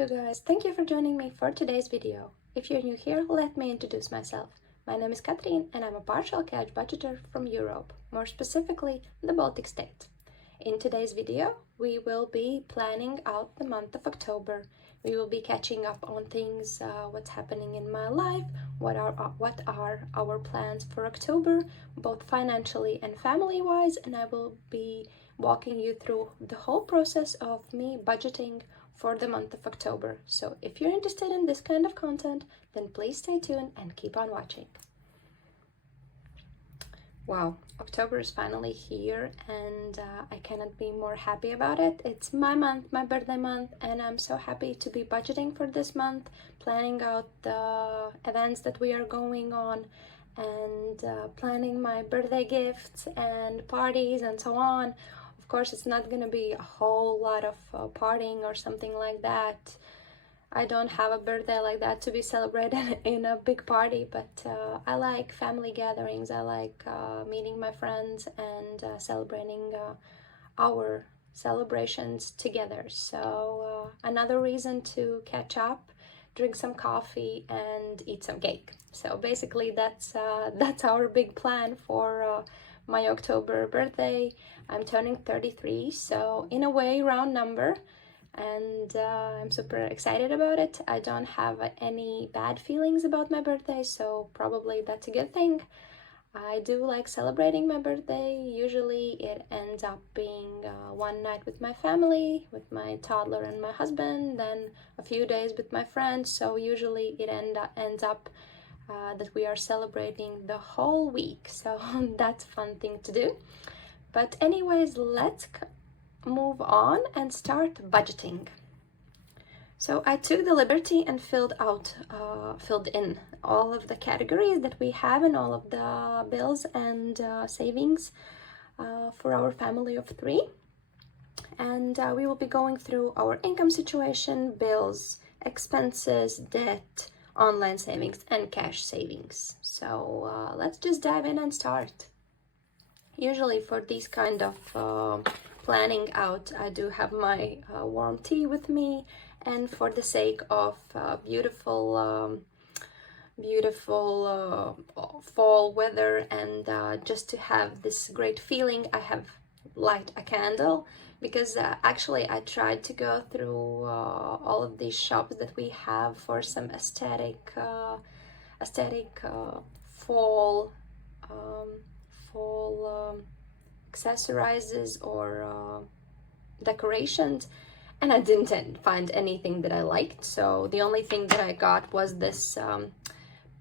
you guys. Thank you for joining me for today's video. If you're new here, let me introduce myself. My name is Catherine and I'm a partial cash budgeter from Europe, more specifically the Baltic States. In today's video, we will be planning out the month of October. We will be catching up on things, what's happening in my life, what are our plans for October, both financially and family-wise, and I will be walking you through the whole process of me budgeting for the month of October. So if you're interested in this kind of content, then please stay tuned and keep on watching. Wow, October is finally here and I cannot be more happy about it. It's my month, my birthday month, and I'm so happy to be budgeting for this month, planning out the events that we are going on and planning my birthday gifts and parties and so on. Of course, it's not gonna be a whole lot of partying or something like that. I don't have a birthday like that to be celebrated in a big party, but I like family gatherings. I like meeting my friends and celebrating our celebrations together. So another reason to catch up, drink some coffee and eat some cake. So basically that's our big plan for my October birthday. I'm turning 33, so in a way round number, and I'm super excited about it. I don't have any bad feelings about my birthday, so probably that's a good thing. I do like celebrating my birthday. Usually it ends up being one night with my family, with my toddler and my husband, then a few days with my friends, so usually it ends up that we are celebrating the whole week, so that's a fun thing to do. But anyways, let's move on and start budgeting. So I took the liberty and filled in all of the categories that we have and all of the bills and savings for our family of 3. And we will be going through our income situation, bills, expenses, debt, online savings and cash savings. So let's just dive in and start. Usually for these kind of planning out, I do have my warm tea with me, and for the sake of beautiful fall weather and just to have this great feeling, I have light a candle, because actually I tried to go through all of these shops that we have for some aesthetic fall accessorizes or decorations, and I didn't find anything that I liked. So the only thing that I got was this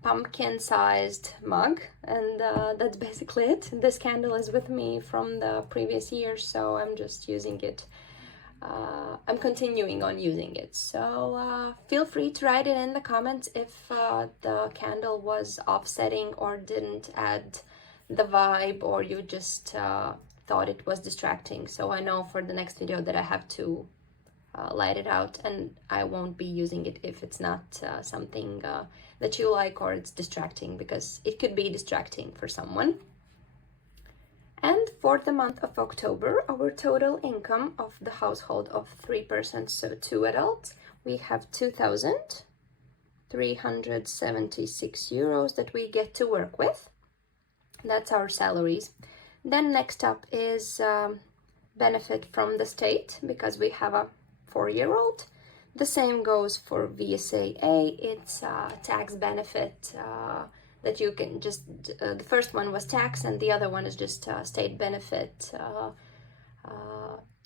pumpkin sized mug, and that's basically it. This candle is with me from the previous year, so I'm just using it. I'm continuing on using it, so feel free to write it in the comments if the candle was offsetting or didn't add the vibe, or you just thought it was distracting. So I know for the next video that I have to light it out, and I won't be using it if it's not something that you like or it's distracting, because it could be distracting for someone. And for the month of October, our total income of the household of 3 persons, so 2 adults, we have 2,376 euros that we get to work with. That's our salaries. Then next up is benefit from the state, because we have a 4-year-old. The same goes for VSAA. It's a tax benefit that you can just, the first one was tax and the other one is just state benefit.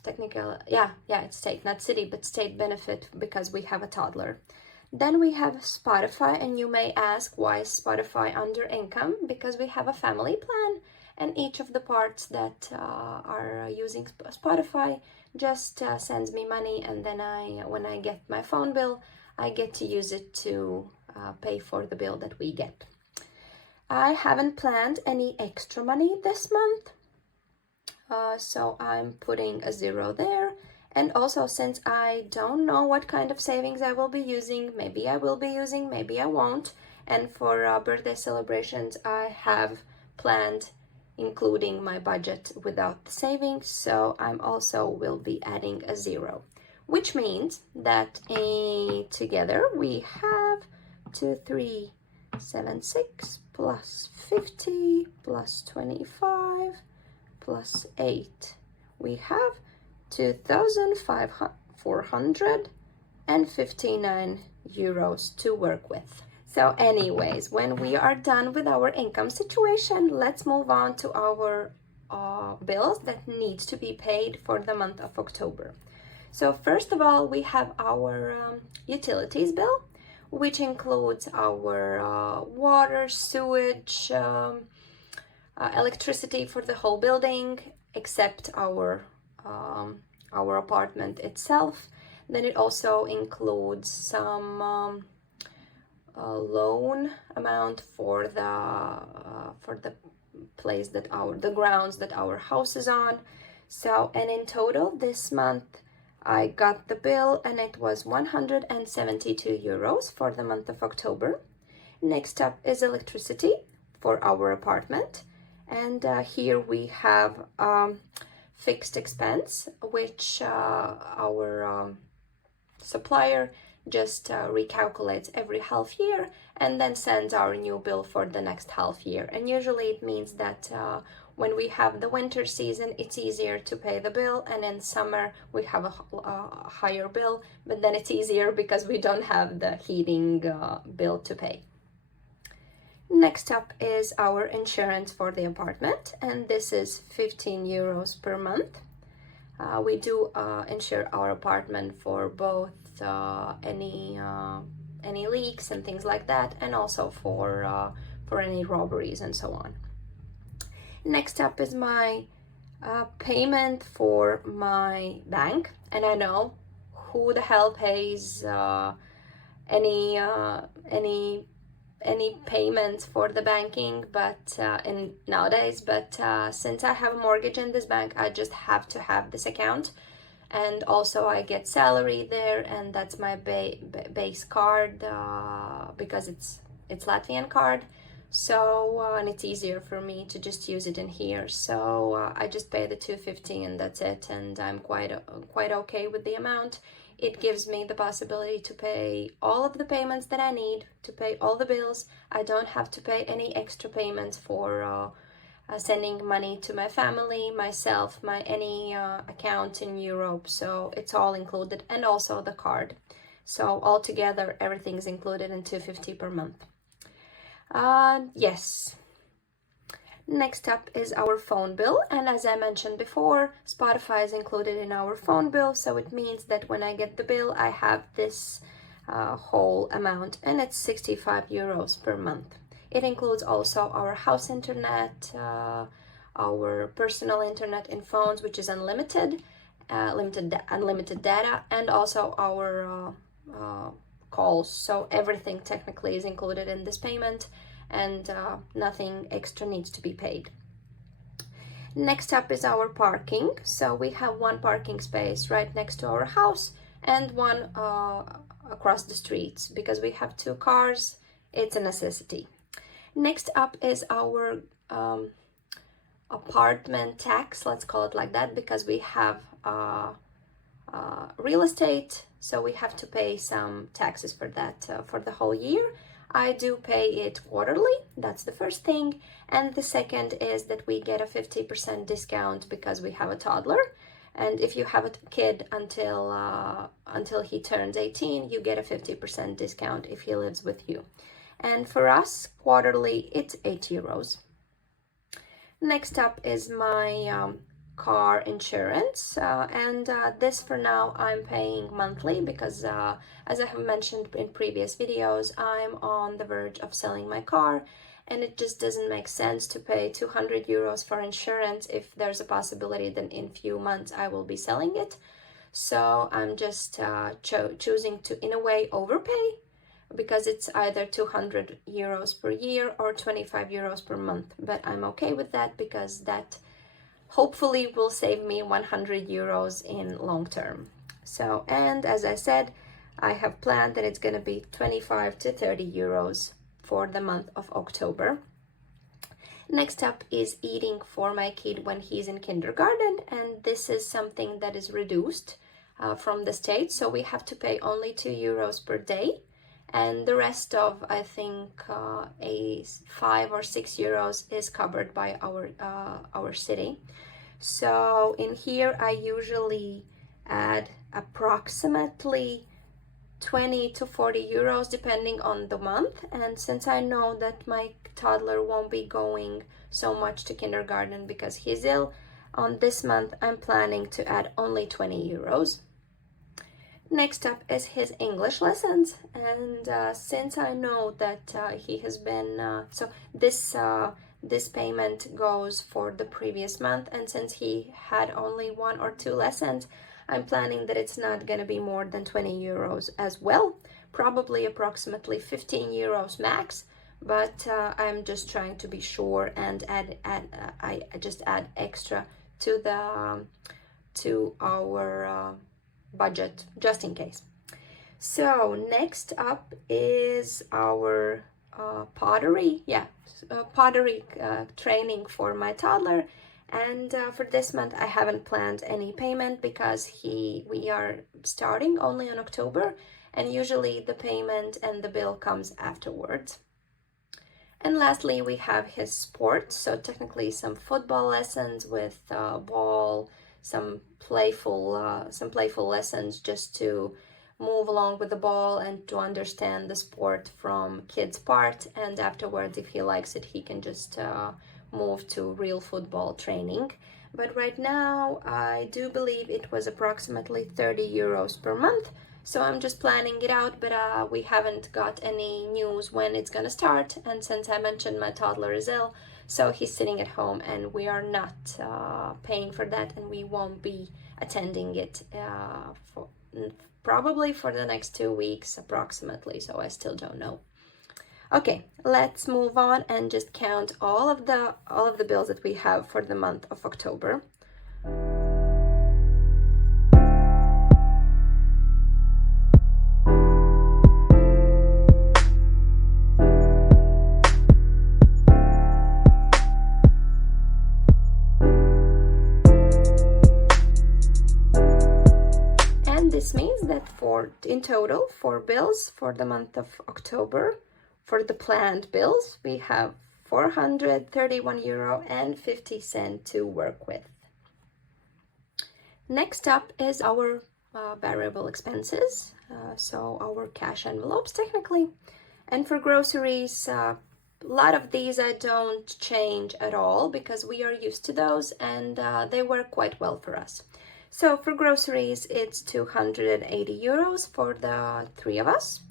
It's state, not city, but state benefit, because we have a toddler. Then we have Spotify, and you may ask, why is Spotify under income? Because we have a family plan, and each of the parts that are using Spotify just sends me money, and then when I get my phone bill, I get to use it to pay for the bill that we get. I haven't planned any extra money this month, so I'm putting a 0 there. And also, since I don't know what kind of savings I will be using, maybe I will be using, maybe I won't. And for birthday celebrations, I have planned including my budget without the savings, so I'm also will be adding a 0. which means that together we have 2376 plus 50 plus 25 plus 8. We have 2,459 euros to work with. So anyways, when we are done with our income situation, let's move on to our bills that need to be paid for the month of October. So first of all, we have our utilities bill, which includes our water, sewage, electricity for the whole building, except our apartment itself. Then it also includes some loan amount for the place that the grounds that our house is on. So, and in total this month I got the bill and it was 172 euros for the month of October. Next up is electricity for our apartment, and here we have fixed expense, which our supplier just recalculates every half year and then sends our new bill for the next half year. And usually it means that when we have the winter season, it's easier to pay the bill, and in summer we have a higher bill, but then it's easier because we don't have the heating bill to pay. Next up is our insurance for the apartment, and this is 15 euros per month. We do insure our apartment for both any leaks and things like that, and also for any robberies and so on. Next up is my payment for my bank, and I know who the hell pays any payments for the banking, but nowadays, but since I have a mortgage in this bank, I just have to have this account. And also I get salary there, and that's my base card because it's Latvian card. So and it's easier for me to just use it in here. So I just pay the 250 and that's it, and I'm quite okay with the amount. It gives me the possibility to pay all of the payments that I need, to pay all the bills. I don't have to pay any extra payments for sending money to my family, myself, any account in Europe. So it's all included, and also the card. So altogether, everything's included in 250 per month. Yes. Next up is our phone bill, and as I mentioned before, Spotify is included in our phone bill, so it means that when I get the bill, I have this whole amount, and it's 65 euros per month. It includes also our house internet, our personal internet in phones, which is unlimited, unlimited data, and also our calls. So everything technically is included in this payment, and nothing extra needs to be paid. Next up is our parking. So we have one parking space right next to our house and one across the streets. Because we have two cars, it's a necessity. Next up is our apartment tax, let's call it like that, because we have real estate, so we have to pay some taxes for that for the whole year. I do pay it quarterly, that's the first thing. And the second is that we get a 50% discount because we have a toddler. And if you have a kid until he turns 18, you get a 50% discount if he lives with you. And for us, quarterly, it's 8 euros. Next up is my car insurance, and this for now I'm paying monthly because as I have mentioned in previous videos, I'm on the verge of selling my car, and it just doesn't make sense to pay 200 euros for insurance if there's a possibility that in few months I will be selling it. So I'm just choosing to, in a way, overpay, because it's either 200 euros per year or 25 euros per month. But I'm okay with that because that hopefully will save me 100 euros in long term. So, and as I said, I have planned that it's going to be 25 to 30 euros for the month of October. Next up is eating for my kid when he's in kindergarten, and this is something that is reduced from the States, so we have to pay only €2 per day, and the rest of, I think, a €5 or €6 is covered by our city. So in here I usually add approximately 20 to 40 euros depending on the month, and since I know that my toddler won't be going so much to kindergarten because he's ill, on this month I'm planning to add only 20 euros. Next up is his English lessons, and since I know that he has been so this payment goes for the previous month, and since he had only 1 or 2 lessons, I'm planning that it's not going to be more than 20 euros as well, probably approximately 15 euros max, but I'm just trying to be sure and I just add extra to our budget just in case. So next up is our pottery training for my toddler. And for this month, I haven't planned any payment because we are starting only in October, and usually the payment and the bill comes afterwards. And lastly, we have his sports, so technically some football lessons with ball, some playful lessons just to move along with the ball and to understand the sport from kid's part, and afterwards, if he likes it, he can just move to real football training. But right now I do believe it was approximately 30 euros per month, so I'm just planning it out, but we haven't got any news when it's gonna start, and since I mentioned my toddler is ill, so he's sitting at home and we are not paying for that, and we won't be attending it probably for the next 2 weeks approximately, so I still don't know. Okay, let's move on and just count all of the bills that we have for the month of October. And this means that in total, for bills for the month of October, for the planned bills, we have 431 euro and 50 cents to work with. Next up is our variable expenses, so our cash envelopes technically. And for groceries, a lot of these I don't change at all because we are used to those, and they work quite well for us. So for groceries, it's 280 euros for the 3 of us.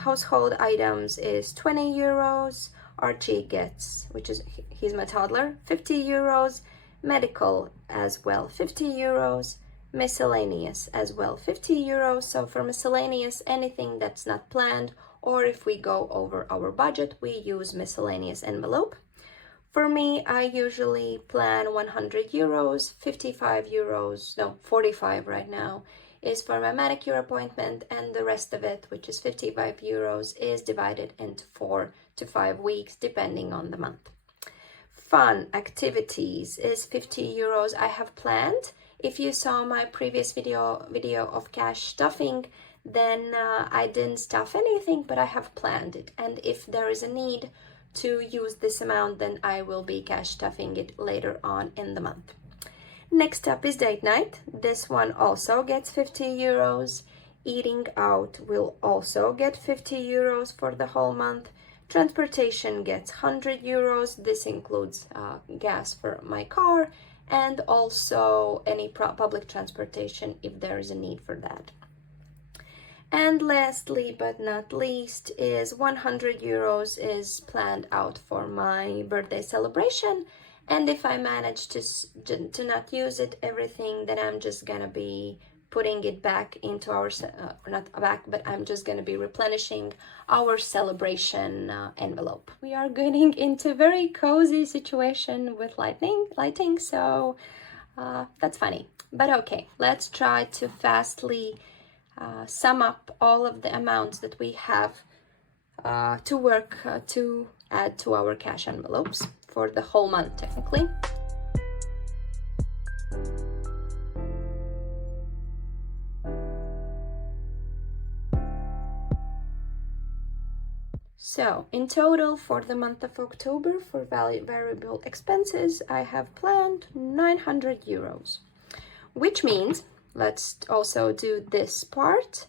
Household items is 20 euros. Archie gets, he's my toddler, 50 euros. Medical as well, 50 euros. Miscellaneous as well, 50 euros. So for miscellaneous, anything that's not planned, or if we go over our budget, we use miscellaneous envelope. For me, I usually plan 100 euros, 55 euros, no, 45 right now, is for my manicure appointment, and the rest of it, which is 55 euros, is divided into 4 to 5 weeks, depending on the month. Fun activities is 50 euros I have planned. If you saw my previous video of cash stuffing, then I didn't stuff anything, but I have planned it. And if there is a need to use this amount, then I will be cash stuffing it later on in the month. Next up is date night. This one also gets 50 euros. Eating out will also get 50 euros for the whole month. Transportation gets 100 euros. This includes gas for my car and also any public transportation if there is a need for that. And lastly but not least is 100 euros is planned out for my birthday celebration. And if I manage to not use it, everything, then I'm just gonna be putting it back into our, not back, but I'm just gonna be replenishing our celebration envelope. We are getting into a very cozy situation with lighting, so that's funny. But okay, let's try to fastly sum up all of the amounts that we have to work to add to our cash envelopes for the whole month technically. So in total for the month of October for variable expenses, I have planned 900 euros, which means, let's also do this part.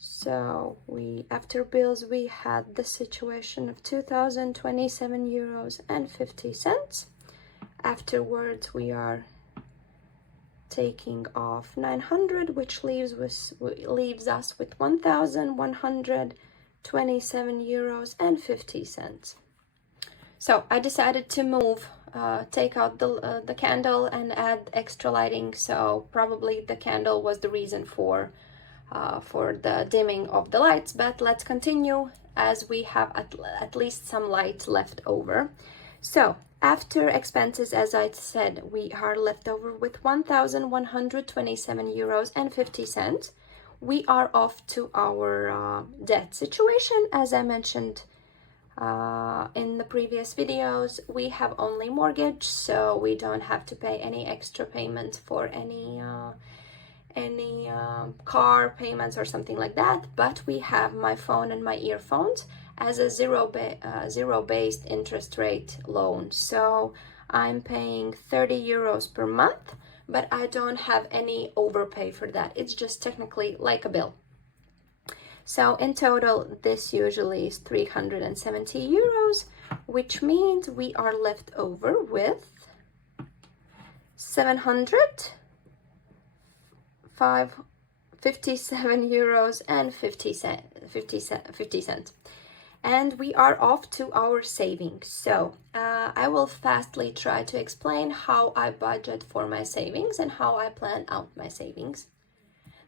So after bills, we had the situation of 2,027 euros and 50 cents. Afterwards, we are taking off 900, which leaves us with 1,127 euros and 50 cents. So I decided to take out the candle and add extra lighting. So probably the candle was the reason for the dimming of the lights, but let's continue as we have at least some light left over. So after expenses, as I said, we are left over with 1,127 euros and 50 cents. We are off to our debt situation. As I mentioned in the previous videos, we have only mortgage, so we don't have to pay any extra payment for any car payments or something like that, but we have my phone and my earphones as a zero-based interest rate loan. So I'm paying 30 euros per month, but I don't have any overpay for that. It's just technically like a bill. So in total, this usually is 370 euros, which means we are left over with 57 euros and 50 cents. And we are off to our savings. So I will fastly try to explain how I budget for my savings and how I plan out my savings.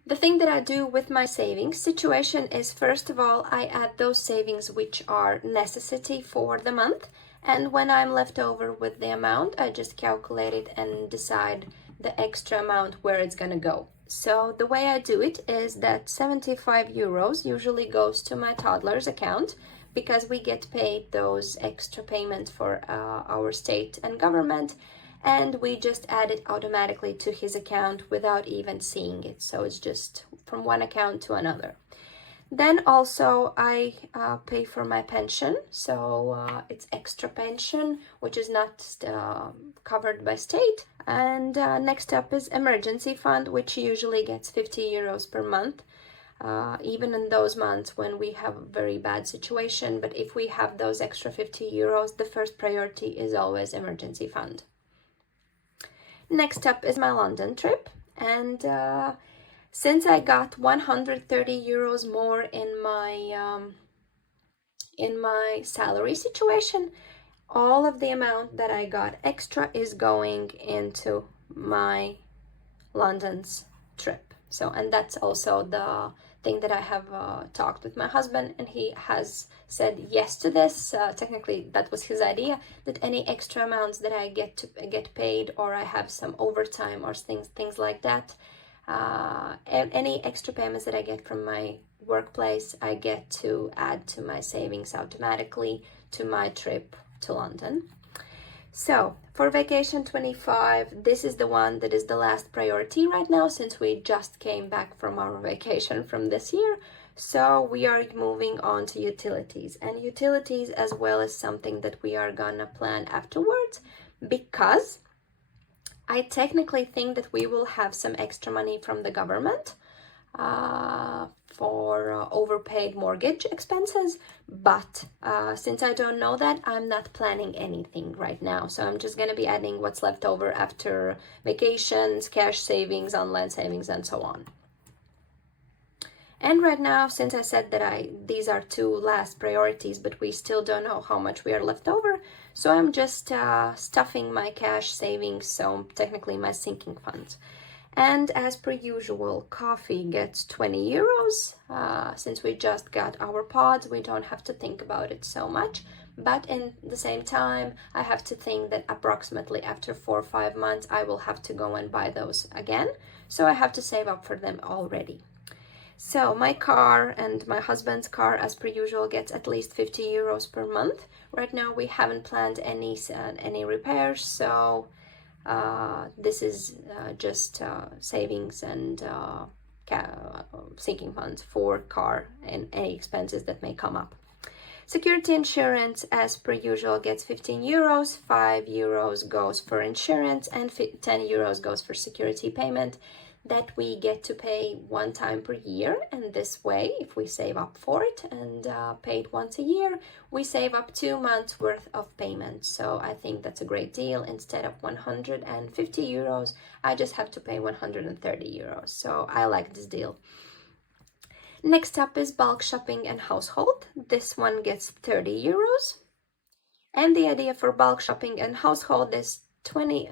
The thing that I do with my savings situation is, first of all, I add those savings which are necessity for the month. And when I'm left over with the amount, I just calculate it and decide the extra amount where it's gonna go. So the way I do it is that 75 euros usually goes to my toddler's account, because we get paid those extra payments for our state and government, and we just add it automatically to his account without even seeing it. So it's just from one account to another. Then also I pay for my pension, so it's extra pension, which is not covered by state. And next up is emergency fund, which usually gets 50 euros per month, even in those months when we have a very bad situation. But if we have those extra 50 euros, the first priority is always emergency fund. Next up is my London trip, and since I got 130 euros more in my salary situation, all of the amount that I got extra is going into my London's trip. So, and that's also the thing that I have talked with my husband, and he has said yes to this. Technically, that was his idea, that any extra amounts that I get paid, or I have some overtime or things like that, and any extra payments that I get from my workplace, I get to add to my savings automatically to my trip to London. So for vacation 25, this is the one that is the last priority right now, since we just came back from our vacation from this year. So we are moving on to utilities, and utilities as well is something that we are gonna plan afterwards, because I technically think that we will have some extra money from the government for overpaid mortgage expenses, but since I don't know that, I'm not planning anything right now. So I'm just going to be adding what's left over after vacations, cash savings, online savings, and so on. And right now, since I said that these are two last priorities, but we still don't know how much we are left over, so I'm just stuffing my cash savings, so technically my sinking funds. And as per usual, coffee gets 20 euros. Since we just got our pods, we don't have to think about it so much. But in the same time, I have to think that approximately after 4 or 5 months, I will have to go and buy those again. So I have to save up for them already. So my car and my husband's car, as per usual, gets at least 50 euros per month. Right now, we haven't planned any repairs, so this is just savings and sinking funds for car and any expenses that may come up. Security insurance, as per usual, gets 15 euros, 5 euros goes for insurance, and 10 euros goes for security payment that we get to pay one time per year. And this way, if we save up for it and pay it once a year, we save up 2 months worth of payment. So I think that's a great deal. Instead of 150 euros, I just have to pay 130 euros. So I like this deal. Next up is bulk shopping and household. This one gets 30 euros. And the idea for bulk shopping and household is 20,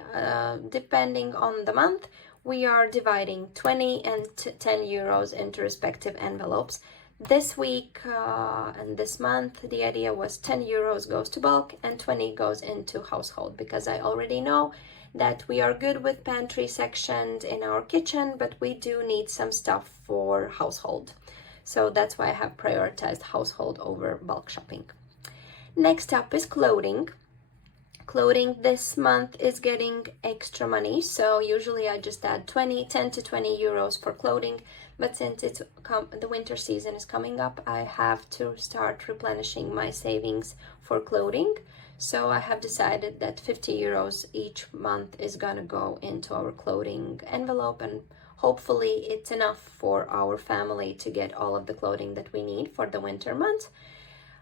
depending on the month, we are dividing 20 and 10 euros into respective envelopes. This week and this month, the idea was 10 euros goes to bulk and 20 goes into household, because I already know that we are good with pantry sections in our kitchen, but we do need some stuff for household. So that's why I have prioritized household over bulk shopping. Next up is clothing. Clothing this month is getting extra money, so usually I just add 10 to 20 euros for clothing, but since the winter season is coming up, I have to start replenishing my savings for clothing. So I have decided that 50 euros each month is gonna go into our clothing envelope, and hopefully it's enough for our family to get all of the clothing that we need for the winter months.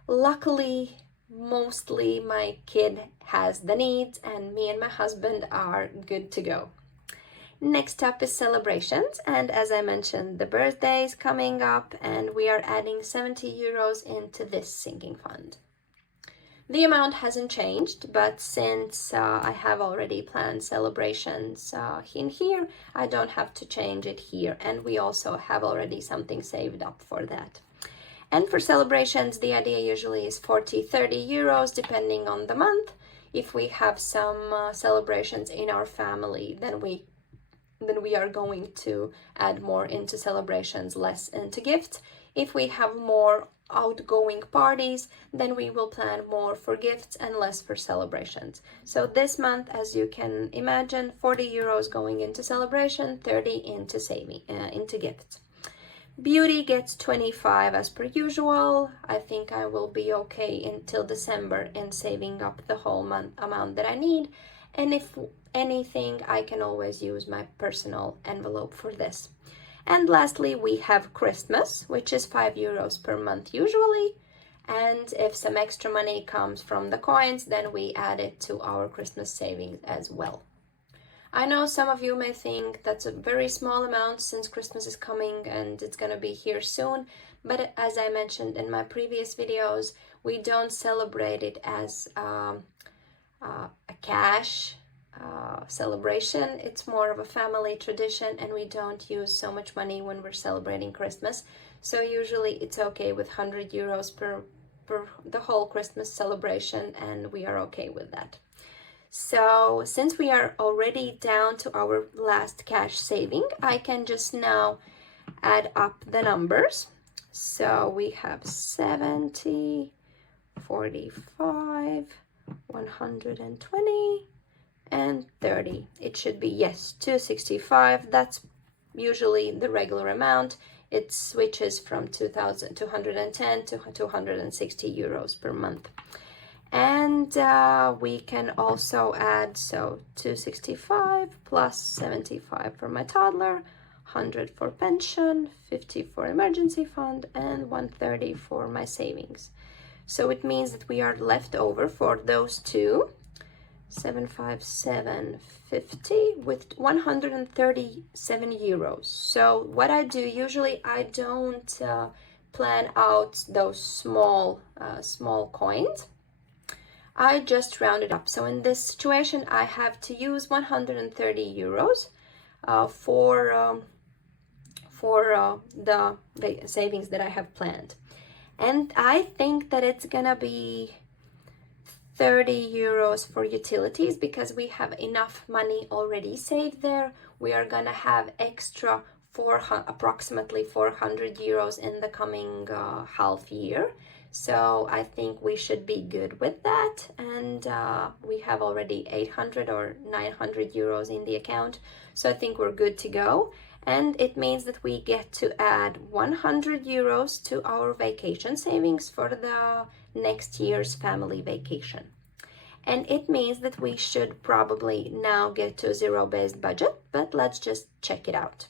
Luckily, mostly my kid has the needs and me and my husband are good to go. Next up is celebrations, and as I mentioned, the birthday is coming up and we are adding 70 euros into this sinking fund. The amount hasn't changed, but since I have already planned celebrations in here, I don't have to change it here, and we also have already something saved up for that. And for celebrations, the idea usually is 40-30 euros depending on the month. If we have some celebrations in our family, then we are going to add more into celebrations, less into gifts. If we have more outgoing parties, then we will plan more for gifts and less for celebrations. So this month, as you can imagine, 40 euros going into celebration, 30 into saving, into gifts. Beauty gets 25 as per usual. I think I will be okay until December in saving up the whole month amount that I need. And if anything, I can always use my personal envelope for this. And lastly, we have Christmas, which is 5 euros per month usually. And if some extra money comes from the coins, then we add it to our Christmas savings as well. I know some of you may think that's a very small amount since Christmas is coming and it's gonna be here soon, but as I mentioned in my previous videos, we don't celebrate it as a cash celebration. It's more of a family tradition, and we don't use so much money when we're celebrating Christmas. So usually it's okay with 100 euros per the whole Christmas celebration, and we are okay with that. So since we are already down to our last cash saving, I can just now add up the numbers. So we have 70, 45, 120, and 30. It should be, yes, 265. That's usually the regular amount. It switches from 210 to 260 euros per month. And we can also add, so 265 plus 75 for my toddler, 100 for pension, 50 for emergency fund, and 130 for my savings. So it means that we are left over for those two, 757.50 with 137 euros. So what I do usually, I don't plan out those small coins. I just round it up. So in this situation, I have to use 130 euros for the savings that I have planned. And I think that it's gonna be 30 euros for utilities because we have enough money already saved there. We are gonna have extra approximately 400 euros in the coming half year. So I think we should be good with that. And we have already 800 or 900 euros in the account. So I think we're good to go. and it means that we get to add 100 euros to our vacation savings for the next year's family vacation. And it means that we should probably now get to a zero-based budget, but let's just check it out.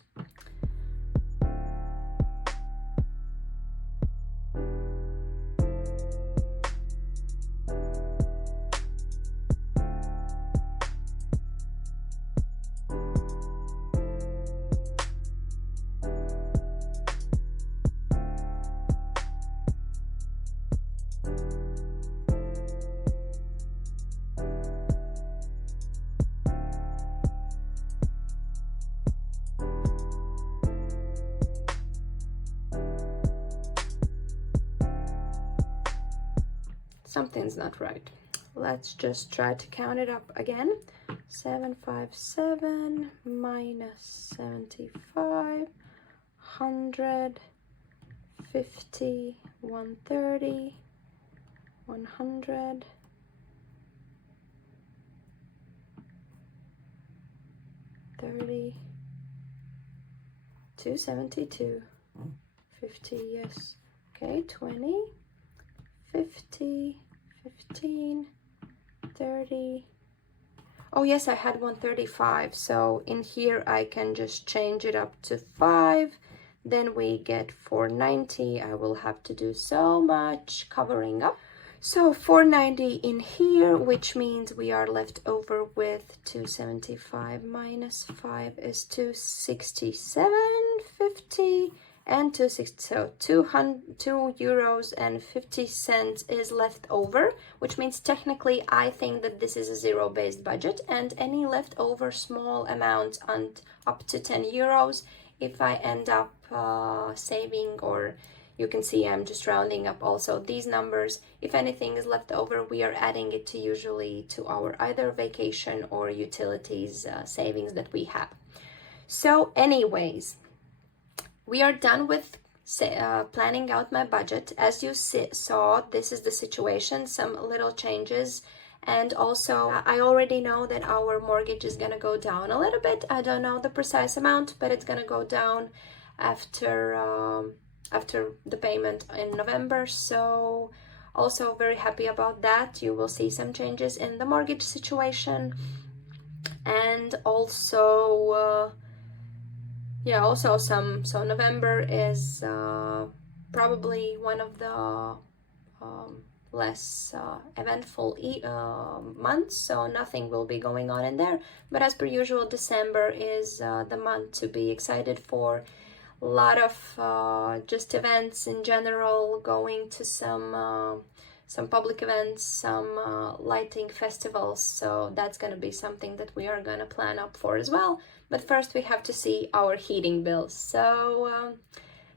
Something's not right. Let's just try to count it up again. 757 minus 75, 100, 50, 130, 100, 30, 272, 50, yes. Okay, 20, 50, 15, 30. Oh yes, I had 135, so in here I can just change it up to 5. Then we get 490. I will have to do so much covering up. So 490 in here, which means we are left over with 275 minus 5 is 267.50 and 260. So 2 euros and 50 cents is left over, which means technically I think that this is a zero-based budget, and any leftover small amount and up to 10 euros, if I end up saving, or you can see I'm just rounding up also these numbers. If anything is left over, we are adding it to usually to our either vacation or utilities savings that we have. So anyways, we are done with planning out my budget. As you saw, this is the situation, some little changes. And also, I already know that our mortgage is gonna go down a little bit. I don't know the precise amount, but it's gonna go down after the payment in November. So also very happy about that. You will see some changes in the mortgage situation. And also so November is probably one of the less eventful months, so nothing will be going on in there. But as per usual, December is the month to be excited for. A lot of just events in general, going to some public events, some lighting festivals, so that's going to be something that we are going to plan up for as well. But first we have to see our heating bills. So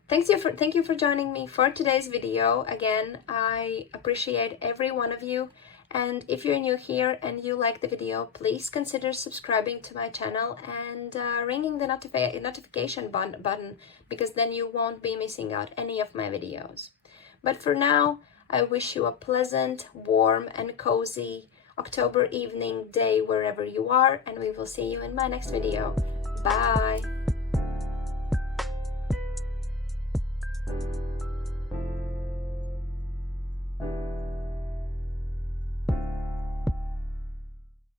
thank you for joining me for today's video. Again, I appreciate every one of you, and if you're new here and you like the video, please consider subscribing to my channel and ringing the notification button, because then you won't be missing out any of my videos. But for now, I wish you a pleasant, warm and cozy October evening, day, wherever you are, and we will see you in my next video. Bye!